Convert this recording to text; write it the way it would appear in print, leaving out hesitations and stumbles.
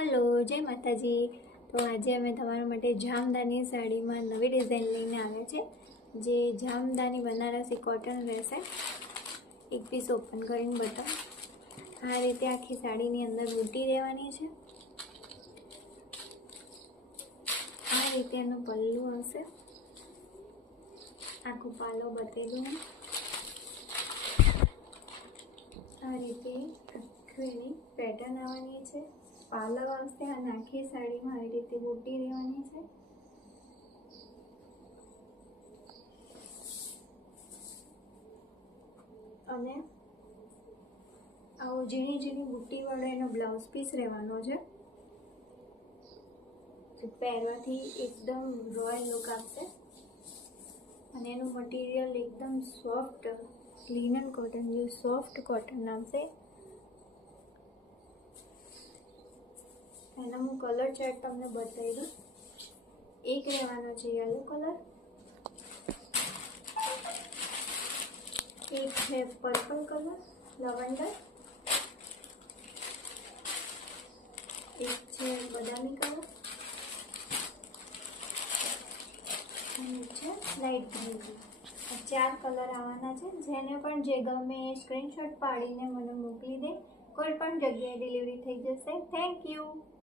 Hello, જય માતાજી. તો આજે અમે તમારા માટે જામદાની સાડીમાં નવી ડિઝાઇન લઈને આવ્યા છે. જે જામદાની બનારસી કોટન રહેશે. એક પીસ ઓપન કરીને બતાવો. આ રીતે આખી સાડીની અંદર બૂટી રહેવાની છે. આ રીતે એનું પલ્લું હશે. આખું પાલો બતાવેલું. આ રીતે આખી એની પેટર્ન આવવાની છે. પાલવ આવશે અને આખી સાડીમાં આવી રીતે બૂટી રહેવાની છે. અને આવો ઝીણી ઝીણી બૂટી વાળો એનો બ્લાઉઝ પીસ રહેવાનો છે. પહેરવાથી એકદમ રોયલ લુક આપશે. અને એનું મટીરિયલ એકદમ સોફ્ટ લિનન કોટન જેવું સોફ્ટ કોટન આવશે. એનો હું કલર ચાર્ટ તમને બતાવી દઉં. એક રહેવાનો છે યલો કલર, એક છે પર્પલ કલર લવંડર, એક છે બદામી કલર અને એક છે લાઇટ ગ્રીન કલર. આ 4 કલર આવવાના છે. જેને પણ જે ગમે એ સ્ક્રીનશોટ પાડીને મને મોકલી દે. કોઈ પણ જગ્યાએ ડિલિવરી થઈ જશે. Thank you.